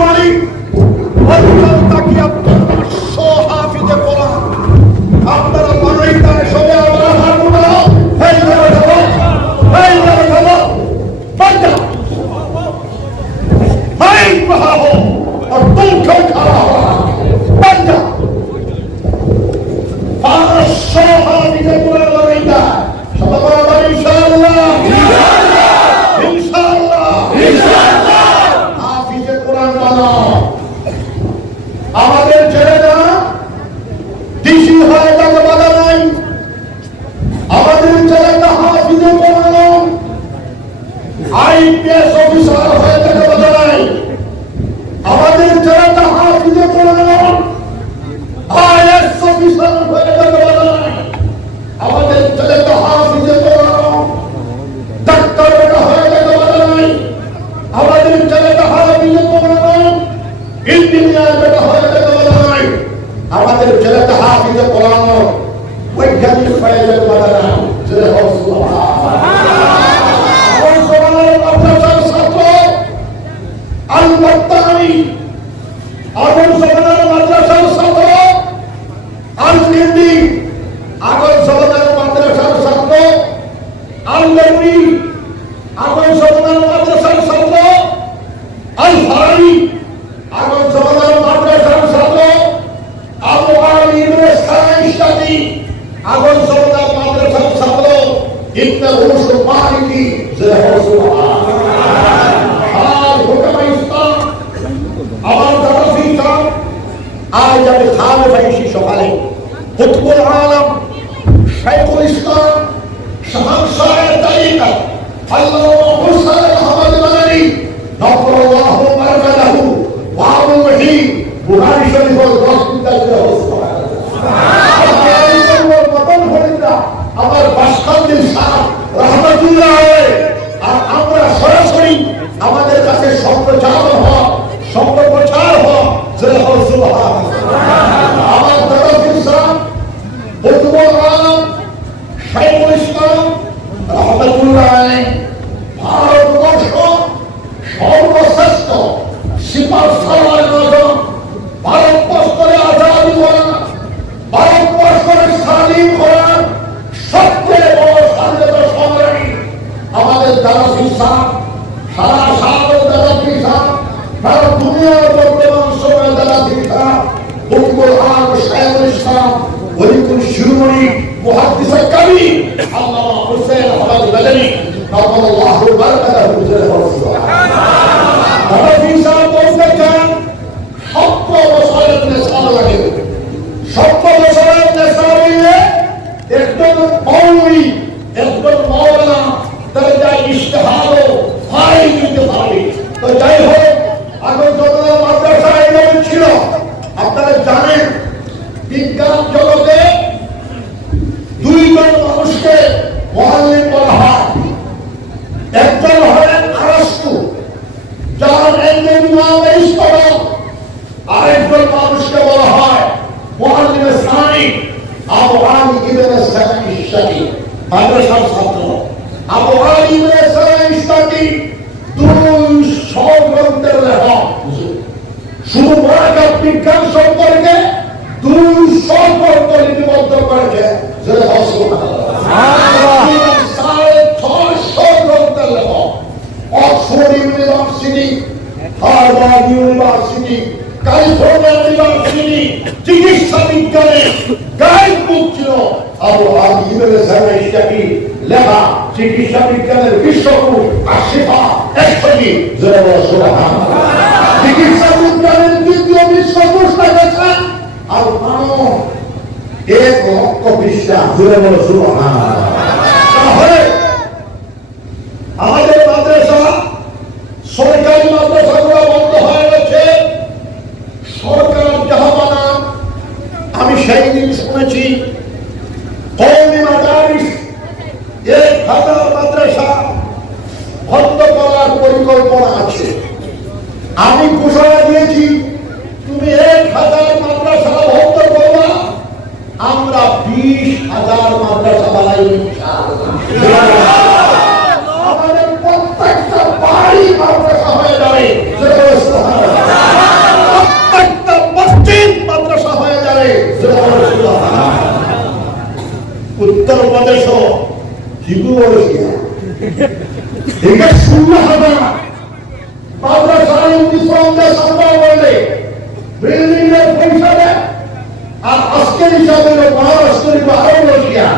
শিরোমণি হাফিজে কোরআন আপনারা বানাইতায় সবে আমার হারুনা হেই করে দেবো বাচ্চা হেই रहा हो और तुम क्यों खड़ा हो बन जा 500 हाफिजे कोरआन বানাইতা সবাই বলেন ইনশাআল্লাহ ইনশাআল্লাহ ইনশাআল্লাহ হাফিজে কোরআন বানাও আমাদের ছেলেরা দিশি হয়ে যাবে বাধা নাই আমাদের ছেলেরা হাফিজে কোরআন আইপিএস অফিসার হয়ে যাবে বাধা নাই আমাদের ছেলেরা হাফিজে কোরআন আইএস অফিসার হয়ে যাবে বাধা নাই আমাদের ছেলেরা হাফিজে কোরআন ডাক্তার হয়ে যাবে বাধা নাই আমাদের ছেলেরা হাফিজে কোরআন ইঞ্জিনিয়ার হয়ে যাবে বাধা নাই আমাদের ছেলেটা হাফিজে কোরআন বৈজ্ঞানিক হয়ে যাবে বাধা নাই জয় হোক সুবহানাল্লাহ আমার সোনার মাদ্রাসার ছাত্র আল-বাত্তানি আমার সোনার মাদ্রাসার ছাত্র আল-কিন্দি আমার সোনার মাদ্রাসার ছাত্র আল-বেরনি আমার সোনার মাদ্রাসার ছাত্র আল-ফারানি আমার সোনার মাদ্রাসার ছাত্র আবু আলী ইবনে সাইশাদি আগন সরদার মাদ্রাসার ছাত্র ইবনে রুশদ মালিকি জয় হোক সুবহানাল্লাহ আর হুকামা ইসলাম আমার দাদা ফিসাব আজ আমি খালে ফাইসি সকালে কুতুবুল আলম শাইখুল ইসলাম শাহনশাহ তারিকা আল্লামা হুসাইন আহমদ মাদানী নফরুল্লাহু বারাকাতুহু ওয়া আবুল মহিন বুখারী শরীফের 10 কিতাব জয় হোক সুবহানাল্লাহ আমার বাসখান্দির সাহেব রহমাতুল্লাহ আর আমরা সরাসরি আমাদের কাছে সম্প্রচার জয় হোক সুবহানাল্লাহ আমার দাদা ফিসাব কুতুবুল আলম শাইখুল ইসলাম রহমাতুল্লাহ ভারতবর্ষ সর্বশ্রেষ্ঠ সিপাহ সালার নজর ভারতবর্ষের আজাদি করা ভারতবর্ষের স্বাধীন করা সবচেয়ে বড় স্বাধীনতা সংগ্রামী আমাদের দাদা ফিসাব সারা সাগর দাদা ফিসাব সারা দুনিয়ার বর্তমান সময় দাদা ফিসাব কুতুবুল আলম শাইখুল ইসলাম ওলিকুল শিরোমণি মুহাদ্দিস কাবি আল্লামা হুসাইন আহমদ মাদানী নফরুল্লাহু বারাকাতুহু জয় হোক সুবহানাল্লাহ দাদা ফিসাব বলতেন 70 বছরের নেশা লাগে 70 বছরের নেশা হইলে একজন মৌলবী একজন মাওলানা তারা যা ইশতেহার ফাইল দিতে পারে তো যাই হোক আগের জগতের মাদ্রাসা এরকম ছিল আপনারা জানেন বিজ্ঞান জগতে দুইজন মানুষকে মুআল্লিম বলা হয় একজন হলেন আরাস্তু যার ইলম ইসলাম আরেকজন মানুষকে বলা হয় মুআল্লিমে সানি আবু আলী ইবনে সাইশাদি মাদ্রাসার ছাত্র আবু আলী ইবনে সাইশাদি 200 গ্রন্থের লেখক শুধু মহাকাশ বিজ্ঞান সম্পর্কে 200 গ্রন্থ লিপিবদ্ধ করেছে জয় হোক সুবহানাল্লাহ 650 গ্রন্থের লেখক Oxford university Harvard university California university চিকিৎসা বিজ্ঞানে গাইড বুক ছিল আবু আলী ইবনে সাইশাদি লেখা চিকিৎসা বিজ্ঞানের বিশ্বকোষ আশিফা একশোটি জয় হোক সুবহানাল্লাহ চিকিৎসা বিজ্ঞানের দ্বিতীয় বিশ্বকোষ লেখেছেন আর মানব 1 লক্ষ পৃষ্ঠা জয় হোক সুবহানাল্লাহ তাহলে আমাদের মাদ্রাসা সরকারি মাদ্রাসাগুলো বন্ধ হয়ে গেছে সরকার যাহা বানান আমি সেই দিন শুনেছি কওমি মাদারিস 1000 মাদ্রাসা বন্ধ করার পরিকল্পনা আছে আমি ঘোষণা দিয়েছি তুমি 1000 মাদ্রাসা বন্ধ করবা আমরা 20,000 মাদ্রাসা বানাই ইনশাআল্লাহ আমাদের প্রত্যেকটা বাড়ি মাদ্রাসা হয়ে যাবে জয় হোক সুবহানাল্লাহ বলেছিলাম একে শূন্য হবে না। মাদ্রাসায় 1950 সাল বলে বিল্ডিং এর পয়সা দেয় আর আজকের হিসাবে মহারাষ্ট্রের আরো রশিয়া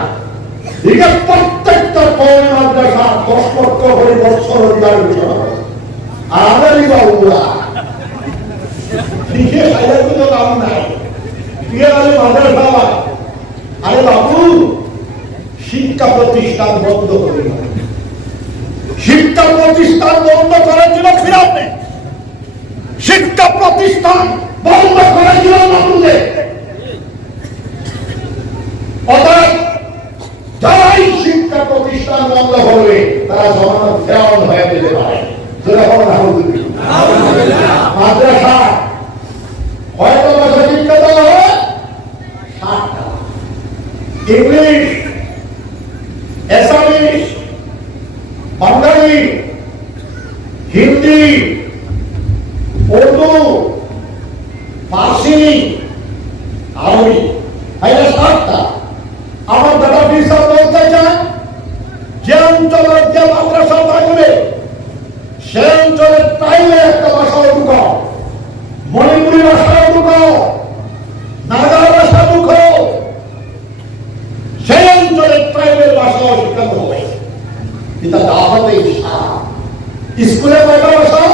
একে প্রত্যেকটা কওমি মাদ্রাসা 10 লক্ষ করে বছর অধিকার ঘোষণা করে। আর আমারই বাবুরা লিখে খাইয়ার কোনো কাম নাই। ঠিক আছে মাদ্রাসা আরে বাবু শিক্ষা প্রতিষ্ঠান বন্ধ করে শিক্ষা প্রতিষ্ঠান বন্ধ করার জন্য ফিরাও নেই। শিক্ষা প্রতিষ্ঠান বন্ধ করার জন্য নতুনদের অর্থাৎ যারাই শিক্ষা প্রতিষ্ঠান বন্ধ করবে তারা জমানো ফেরাউন হয়ে যেতে পারে। মাদ্রাসা হয়তো ভাষা শিক্ষা দেওয়া হয় 60টা, ইংলিশ, অ্যাসামিস, বাঙালি, হিন্দি, উর্দু, ফার্সি, আরবি, এই 60টা। আমার দাদা বিশাল বলতে চায় যে অঞ্চলের যে মাদ্রাসা থাকবে সে অঞ্চলের তাইলে একটা ভাষাও ঢুকাও, মণিপুরি ভাষাও ঢুকাও, নাগা ভাষা ঢুকাও, সেই অঞ্চলের ট্রাইবের ভাষাও শেখানো হবে। এটা দাওয়াতে স্কুলে কয়টা ভাষা?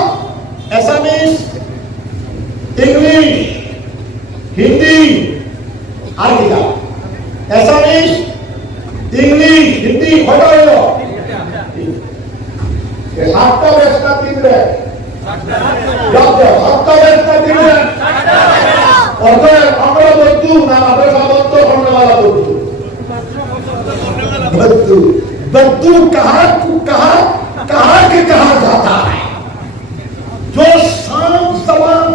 অ্যাসামিস, ইংলিশ, হিন্দি আর কিটা? অ্যাসামিস, ইংলিশ, হিন্দি কয়টা হইল? 7টা ব্যবস্থা দিবে। 7টা ব্যবস্থা দিবে। অতএব আমরা বলতু না মাদ্রাসা বন্ধ করনেওয়ালা বলতু। बद्दू कहाँ के कहा जाता है जो शाम जबान